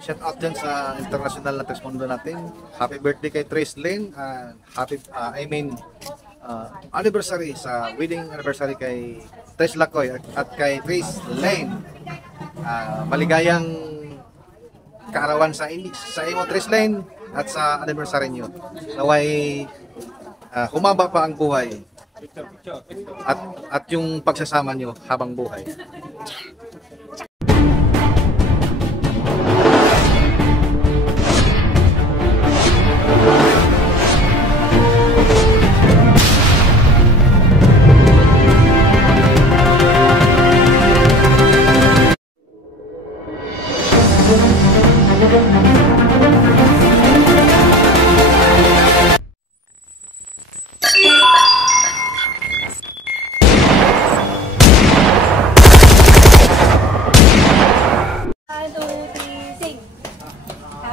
Shout out dyan sa international na Tresmondo natin. Happy birthday kay Trace Lane. Anniversary sa wedding anniversary kay Trace Lacoy at kay Trace Lane. Maligayang kaarawan sa imo Trace Lane at sa anniversary nyo. Naway humaba pa ang buhay at yung pagsasama nyo habang buhay.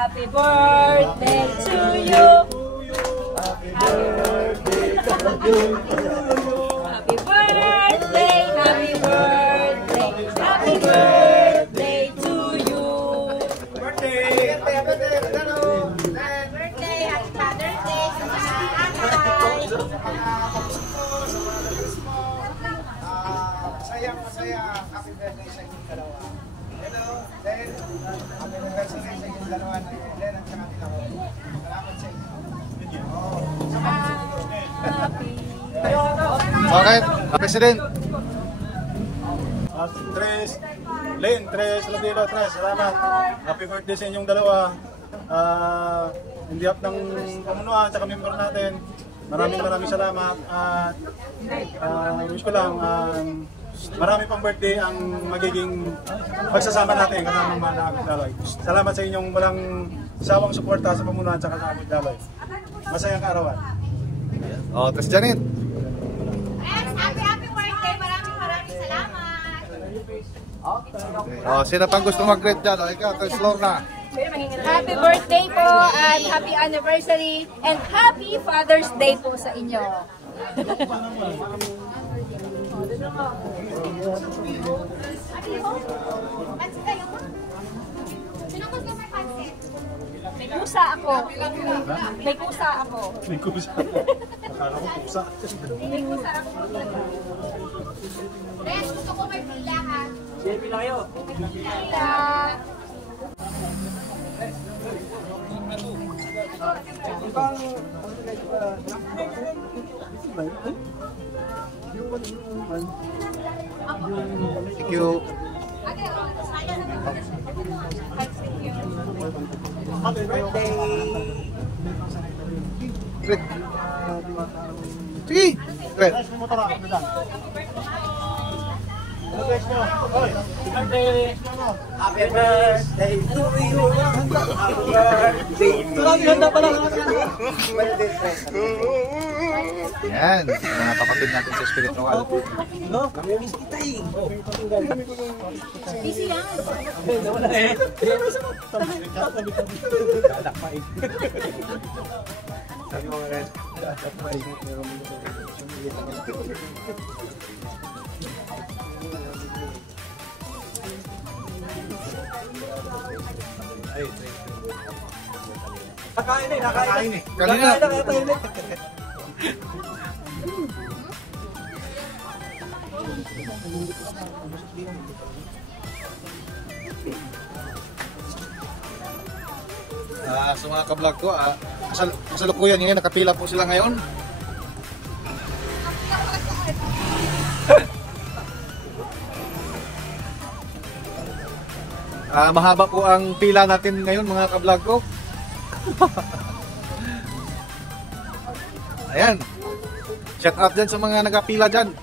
Happy birthday to you. Happy birthday to you. Happy birthday, happy birthday, happy birthday to you. Birthday, happy Father's Day sa mga anay. Masaya, happy birthday sa inyong dalawa. Hello, then, happy anniversary sa inyong dalawa na Ellen at saka nila ko. Salamat sa inyo. Okay, President. Tres, Ladilo, salamat. Happy birthday sa inyong dalawa. In behalf ng pamunuan sa member natin, maraming salamat. At wish ko lang, marami pang birthday ang magiging pagsasama natin kasama ng mga Agdaloy. Salamat sa inyong walang sawang suporta sa pamunuan sa Agdaloy. Masayang kaarawan. Oh, Tres Janet. Happy birthday, maraming salamat. Oh, sino pang gusto mag-greet dyan? Oh, ikaw, Tres Lorna. Happy birthday po and happy anniversary and happy Father's Day po sa inyo. May kusa ako. May kusa ako. Akala ko pusa. May kusa ako. Res, gusto ko may pila ha. Pila kayo. Pila. Thank you. Happy birthday! Great. Sige. Great. Happy birthday to you! Happy birthday to you! Yan, mga kapatid natin sa spiritual. Busy yan. Nakain eh. Kanina. Sa mga ka-vlog ko, kasalukuyan yun, nakapila po sila ngayon. Mahaba po ang pila natin ngayon mga ka-vlog ko. Ayan. Shout out dyan sa mga nagapila dyan.